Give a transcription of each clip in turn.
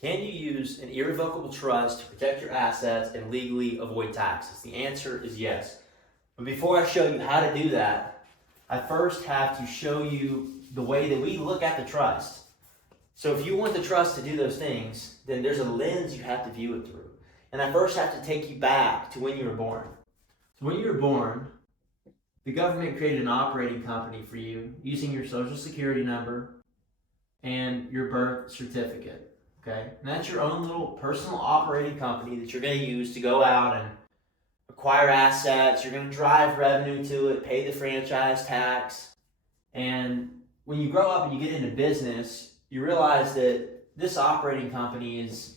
Can you use an irrevocable trust to protect your assets and legally avoid taxes? The answer is yes. But before I show you how to do that, I first have to show you the way that we look at the trust. So if you want the trust to do those things, then there's a lens you have to view it through. And I first have to take you back to when you were born. So when you were born, the government created an operating company for you using your social security number and your birth certificate. Okay, and that's your own little personal operating company that you're going to use to go out and acquire assets. You're going to drive revenue to it, pay the franchise tax. And when you grow up and you get into business, you realize that this operating company is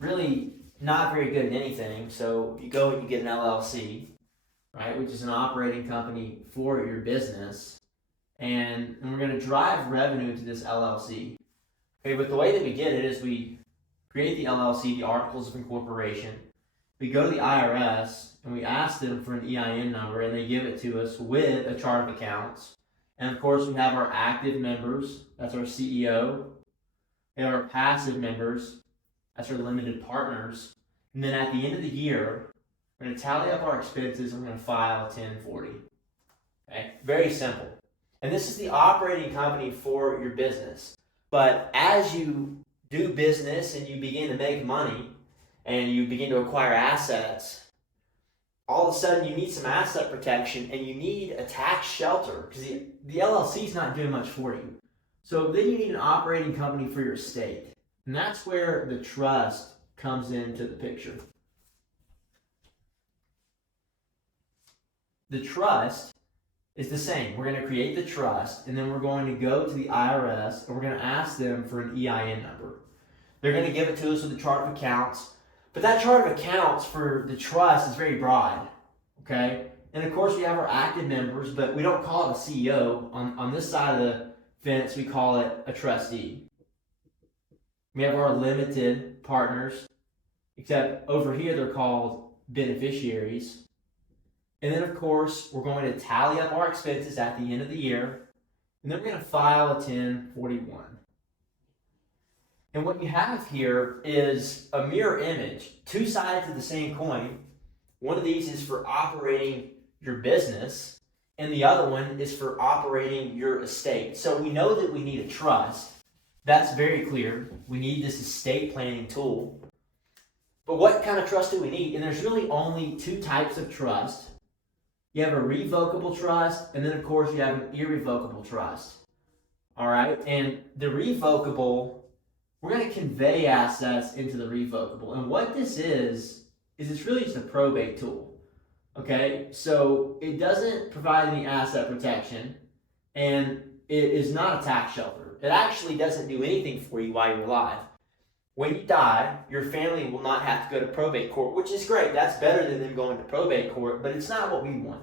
really not very good at anything. So you go and you get an LLC, right, which is an operating company for your business. And we're going to drive revenue to this LLC. Okay, but the way that we get it is we create the LLC, the Articles of Incorporation. We go to the IRS and we ask them for an EIN number, and they give it to us with a chart of accounts. And of course, we have our active members, that's our CEO. We have our passive members, that's our limited partners. And then at the end of the year, we're going to tally up our expenses and we're going to file a 1040. Okay, very simple. And this is the operating company for your business. But as you do business and you begin to make money and you begin to acquire assets, all of a sudden you need some asset protection and you need a tax shelter because the LLC is not doing much for you. So then you need an operating company for your estate. And that's where the trust comes into the picture. The trust is the same. We're going to create the trust, and then we're going to go to the IRS, and we're going to ask them for an EIN number. They're going to give it to us with a chart of accounts, but that chart of accounts for the trust is very broad, okay? And of course, we have our active members, but we don't call it a CEO. On this side of the fence, we call it a trustee. We have our limited partners, except over here they're called beneficiaries. And then, of course, we're going to tally up our expenses at the end of the year, and then we're going to file a 1041. And what you have here is a mirror image, two sides of the same coin. One of these is for operating your business, and the other one is for operating your estate. So we know that we need a trust. That's very clear. We need this estate planning tool. But what kind of trust do we need? And there's really only two types of trust. You have a revocable trust, and then of course you have an irrevocable trust. All right, and the revocable, we're going to convey assets into the revocable. And what this is it's really just a probate tool. Okay, so it doesn't provide any asset protection, and it is not a tax shelter. It actually doesn't do anything for you while you're alive. When you die, your family will not have to go to probate court, which is great. That's better than them going to probate court, but it's not what we want.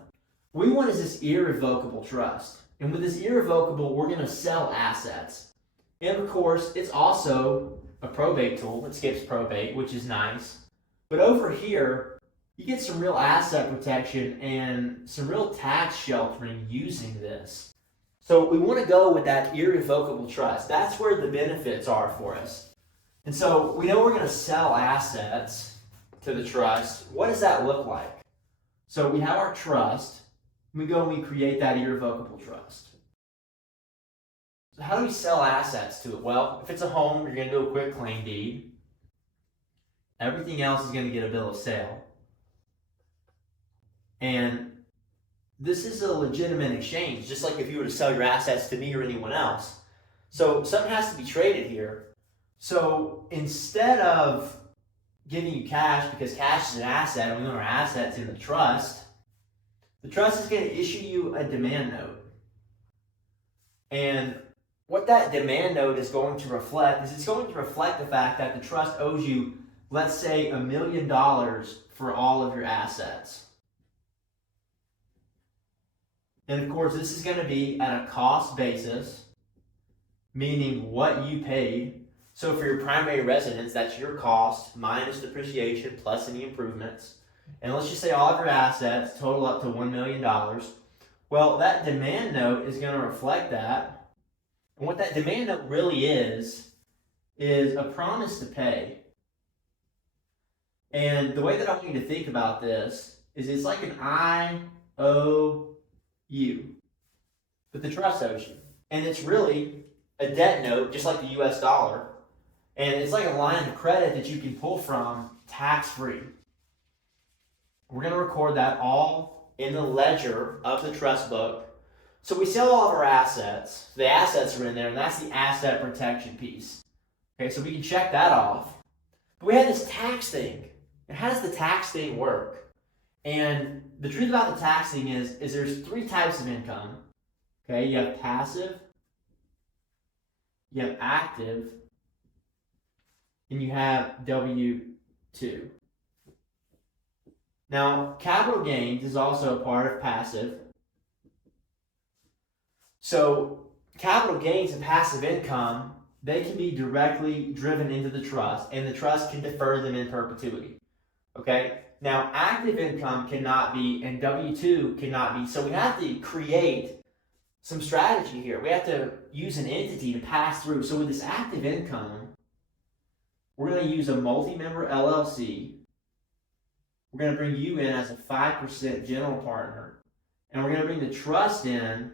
What we want is this irrevocable trust. And with this irrevocable, we're going to sell assets. And of course, it's also a probate tool. It skips probate, which is nice. But over here, you get some real asset protection and some real tax sheltering using this. So we want to go with that irrevocable trust. That's where the benefits are for us. And so we know we're going to sell assets to the trust. What does that look like? So we have our trust. We go and we create that irrevocable trust. So how do we sell assets to it? Well, if it's a home, you're going to do a quick claim deed. Everything else is going to get a bill of sale. And this is a legitimate exchange, just like if you were to sell your assets to me or anyone else. So something has to be traded here. So instead of giving you cash, because cash is an asset and we own our assets in the trust is going to issue you a demand note. And what that demand note is going to reflect is it's going to reflect the fact that the trust owes you, let's say, $1 million for all of your assets. And of course, this is going to be at a cost basis, meaning what you paid. So for your primary residence, that's your cost minus depreciation plus any improvements. And let's just say all of your assets total up to $1 million. Well, that demand note is going to reflect that. And what that demand note really is is a promise to pay. And the way that I want you to think about this is it's like an IOU, but the trust owes you. And it's really a debt note, just like the US dollar. And it's like a line of credit that you can pull from tax-free. We're going to record that all in the ledger of the trust book. So we sell all of our assets. The assets are in there, and that's the asset protection piece. Okay, so we can check that off. But we have this tax thing. And how does the tax thing work? And the truth about the tax thing is there's three types of income. Okay, you have passive, you have active, and you have W-2. Now, capital gains is also a part of passive. So, capital gains and passive income, they can be directly driven into the trust, and the trust can defer them in perpetuity. Okay? Now, active income cannot be, and W-2 cannot be. So, we have to create some strategy here. We have to use an entity to pass through. So, with this active income, we're going to use a multi-member LLC. We're going to bring you in as a 5% general partner. And we're going to bring the trust in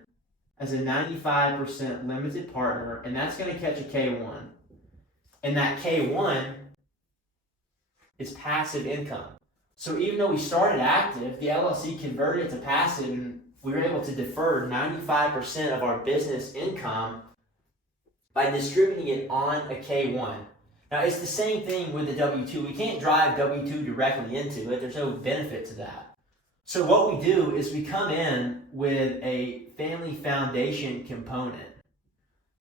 as a 95% limited partner. And that's going to catch a K1. And that K1 is passive income. So even though we started active, the LLC converted it to passive, and we were able to defer 95% of our business income by distributing it on a K1. Now, it's the same thing with the W-2. We can't drive W-2 directly into it. There's no benefit to that. So what we do is we come in with a family foundation component.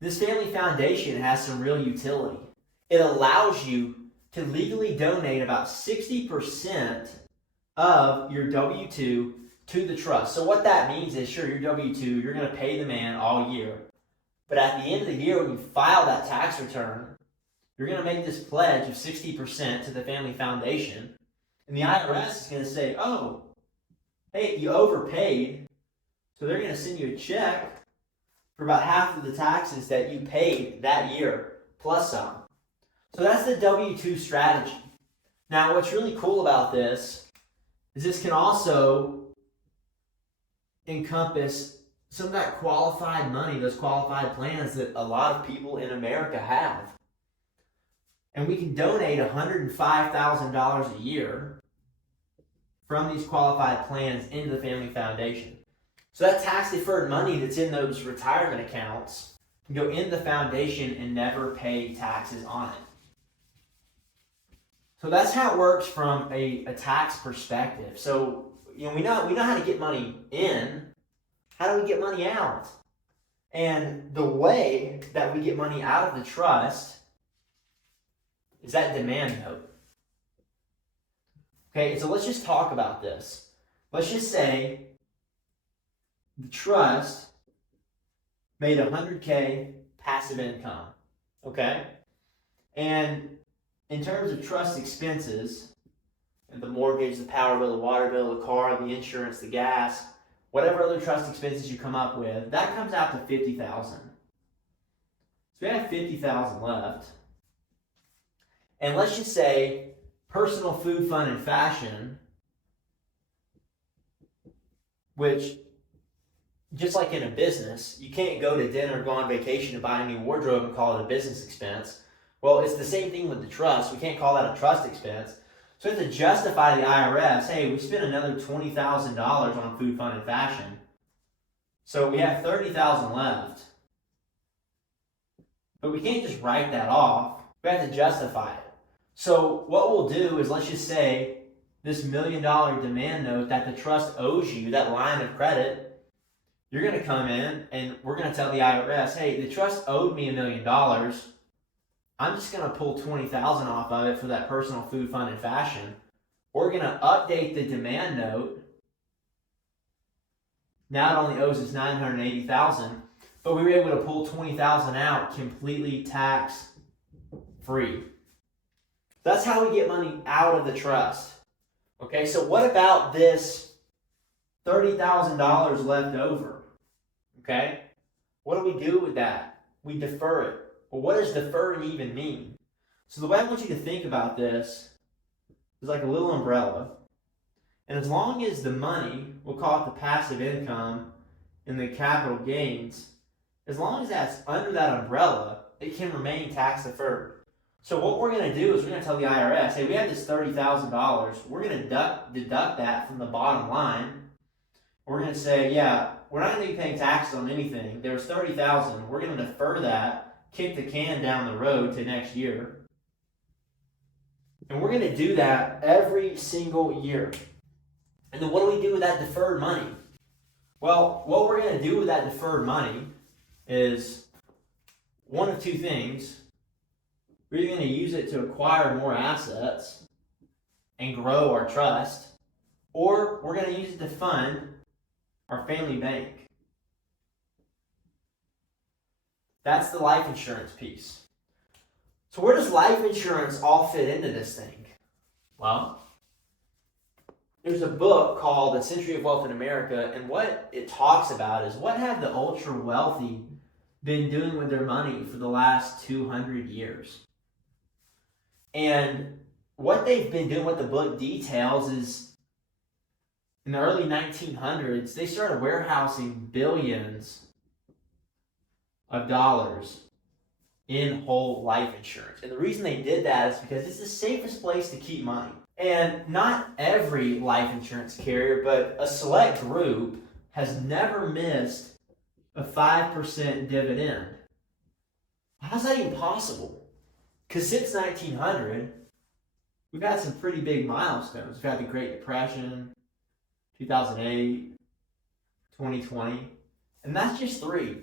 This family foundation has some real utility. It allows you to legally donate about 60% of your W-2 to the trust. So what that means is, sure, your W-2, you're going to pay the man all year. But at the end of the year, when you file that tax return, you're going to make this pledge of 60% to the family foundation. And the IRS is going to say, oh, hey, you overpaid. So they're going to send you a check for about half of the taxes that you paid that year, plus some. So that's the W-2 strategy. Now, what's really cool about this is this can also encompass some of that qualified money, those qualified plans that a lot of people in America have. And we can donate $105,000 a year from these qualified plans into the family foundation. So that tax-deferred money that's in those retirement accounts can go into the foundation and never pay taxes on it. So that's how it works from a tax perspective. So we know how to get money in. How do we get money out? And the way that we get money out of the trust is that demand note. Okay, so let's just talk about this. Let's just say the trust made $100K passive income. Okay? And in terms of trust expenses, the mortgage, the power bill, the water bill, the car, the insurance, the gas, whatever other trust expenses you come up with, that comes out to $50,000. So we have $50,000 left. And let's just say personal food, fun, and fashion, which, just like in a business, you can't go to dinner, go on vacation, and buy a new wardrobe and call it a business expense. Well, it's the same thing with the trust. We can't call that a trust expense. So we have to justify to the IRS, hey, we spent another $20,000 on food, fun, and fashion. So we have $30,000 left. But we can't just write that off. We have to justify it. So what we'll do is, let's just say this $1 million demand note that the trust owes you, that line of credit, you're going to come in and we're going to tell the IRS, hey, the trust owed me $1 million. I'm just going to pull $20,000 off of it for that personal food, fun, and fashion. We're going to update the demand note. Now it only owes us $980,000, but we were able to pull $20,000 out completely tax-free. That's how we get money out of the trust. Okay, so what about this $30,000 left over? Okay, what do we do with that? We defer it. Well, what does deferred even mean? So the way I want you to think about this is like a little umbrella. And as long as the money, we'll call it the passive income and the capital gains, as long as that's under that umbrella, it can remain tax deferred. So what we're going to do is we're going to tell the IRS, hey, we have this $30,000. We're going to deduct that from the bottom line. We're going to say, yeah, we're not going to be paying taxes on anything. There was $30,000. We're going to defer that, kick the can down the road to next year. And we're going to do that every single year. And then what do we do with that deferred money? Well, what we're going to do with that deferred money is one of two things. We're going to use it to acquire more assets and grow our trust, or we're going to use it to fund our family bank. That's the life insurance piece. So where does life insurance all fit into this thing? Well, there's a book called The Century of Wealth in America, and what it talks about is what have the ultra wealthy been doing with their money for the last 200 years. And what they've been doing, what the book details is in the early 1900s, they started warehousing billions of dollars in whole life insurance. And the reason they did that is because it's the safest place to keep money. And not every life insurance carrier, but a select group has never missed a 5% dividend. How's that even possible? Because since 1900, we've had some pretty big milestones. We've had the Great Depression, 2008, 2020, and that's just three.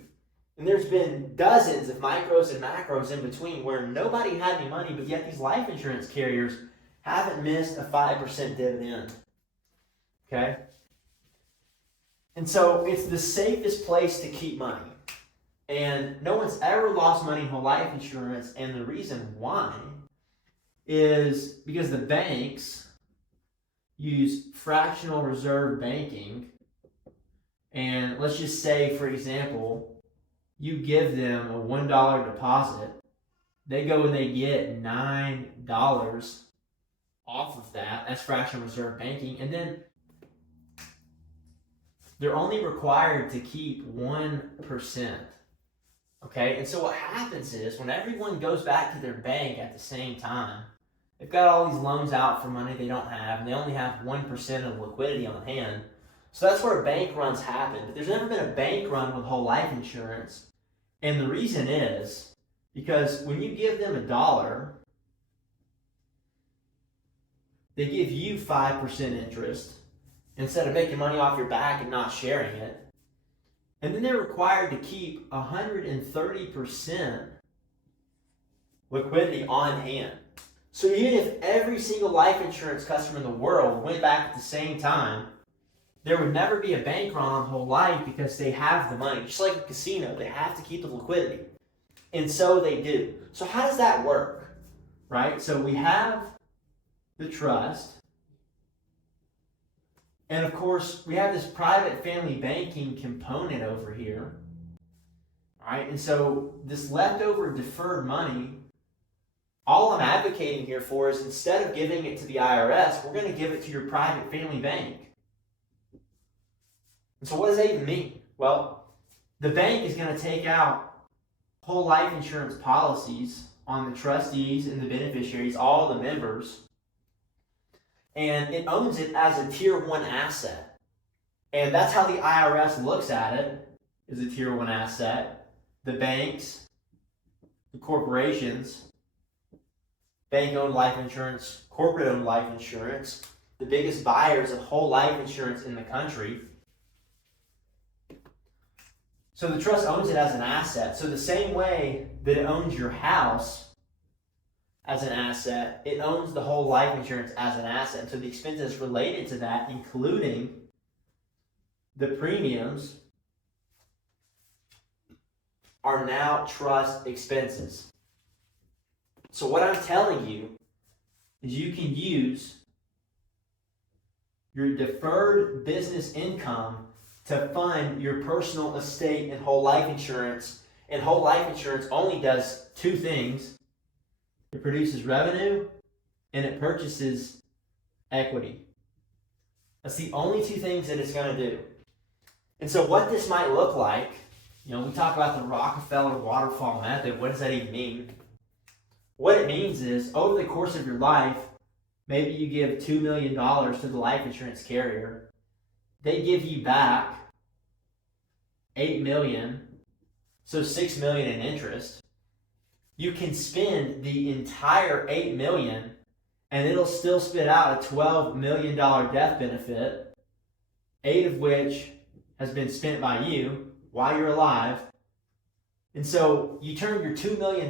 And there's been dozens of micros and macros in between where nobody had any money, but yet these life insurance carriers haven't missed a 5% dividend. Okay? And so it's the safest place to keep money. And no one's ever lost money in whole life insurance, and the reason why is because the banks use fractional reserve banking. And let's just say, for example, you give them a $1 deposit, they go and they get $9 off of that. That's fractional reserve banking. And then they're only required to keep 1%. Okay, and so what happens is when everyone goes back to their bank at the same time, they've got all these loans out for money they don't have, and they only have 1% of liquidity on hand. So that's where bank runs happen. But there's never been a bank run with whole life insurance. And the reason is because when you give them $1, they give you 5% interest instead of making money off your back and not sharing it. And then they're required to keep 130% liquidity on hand. So even if every single life insurance customer in the world went back at the same time, there would never be a bank run on whole life because they have the money. Just like a casino, they have to keep the liquidity. And so they do. So how does that work? Right? So we have the trust. And of course, we have this private family banking component over here. All right? And so this leftover deferred money, all I'm advocating here for is instead of giving it to the IRS, we're going to give it to your private family bank. And so what does that even mean? Well, the bank is going to take out whole life insurance policies on the trustees and the beneficiaries, all the members, and it owns it as a Tier 1 asset. And that's how the IRS looks at it, is a Tier 1 asset. The banks, the corporations, bank-owned life insurance, corporate-owned life insurance, the biggest buyers of whole life insurance in the country. So the trust owns it as an asset. So the same way that it owns your house as an asset, it owns the whole life insurance as an asset. And so the expenses related to that, including the premiums, are now trust expenses. So what I'm telling you is you can use your deferred business income to fund your personal estate and whole life insurance, And whole life insurance only does two things. It produces revenue and it purchases equity. That's the only two things that it's going to do. And so what this might look like, we talk about the Rockefeller waterfall method. What does that even mean? What it means is, over the course of your life, maybe you give $2 million to the life insurance carrier. They give you back $8 million, so $6 million in interest. You can spend the entire $8 million, and it'll still spit out a $12 million death benefit, 8 of which has been spent by you while you're alive. And so you turn your $2 million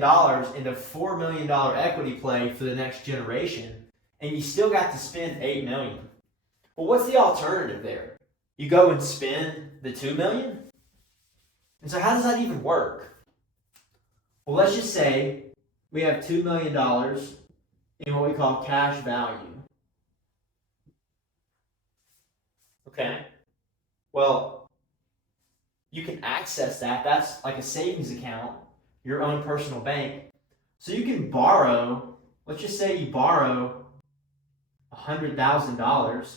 into $4 million equity play for the next generation, and you still got to spend $8 million. Well, what's the alternative there? You go and spend the $2 million? And so how does that even work? Well, let's just say we have $2 million in what we call cash value. Okay? Well, you can access that. That's like a savings account, your own personal bank. So you can borrow, let's just say you borrow $100,000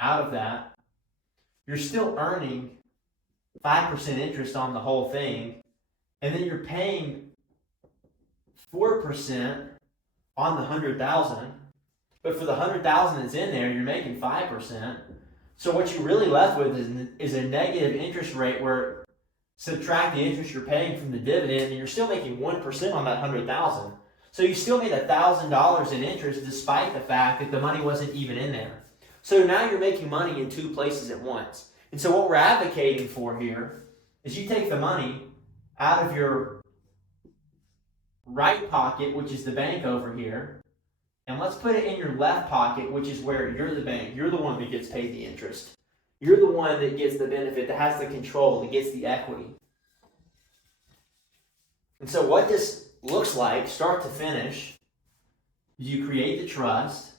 out of that. You're still earning 5% interest on the whole thing, and then you're paying 4% on the 100,000. But for the 100,000 that's in there, you're making 5%. So what you're really left with is a negative interest rate where subtract the interest you're paying from the dividend, and you're still making 1% on that 100,000. So you still made $1,000 in interest despite the fact that the money wasn't even in there. So now you're making money in two places at once. And so what we're advocating for here is you take the money out of your right pocket, which is the bank over here, and let's put it in your left pocket, which is where you're the bank. You're the one that gets paid the interest. You're the one that gets the benefit, that has the control, that gets the equity. And so what this looks like, start to finish, is you create the trust.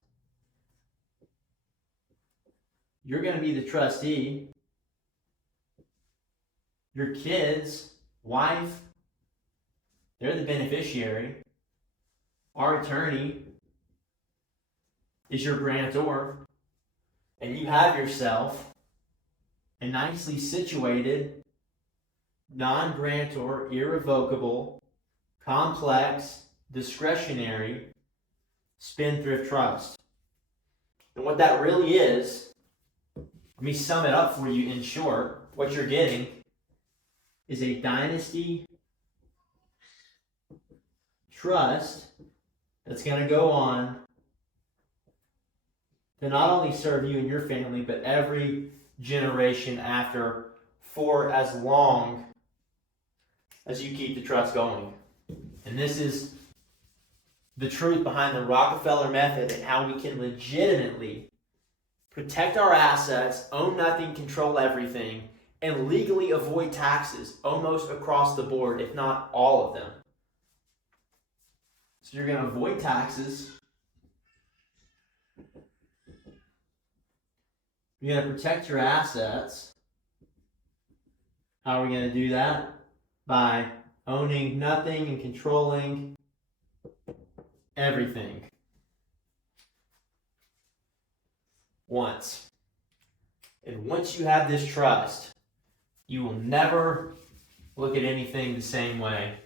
You're going to be the trustee. Your kids, wife, they're the beneficiary. Our attorney is your grantor. And you have yourself a nicely situated, non-grantor, irrevocable, complex, discretionary spendthrift trust. And what that really is, let me sum it up for you in short. What you're getting is a dynasty trust that's going to go on to not only serve you and your family, but every generation after, for as long as you keep the trust going. And this is the truth behind the Rockefeller method and how we can legitimately protect our assets, own nothing, control everything, and legally avoid taxes almost across the board, if not all of them. So you're going to avoid taxes. You're going to protect your assets. How are we going to do that? By owning nothing and controlling everything. Once. And once you have this trust, you will never look at anything the same way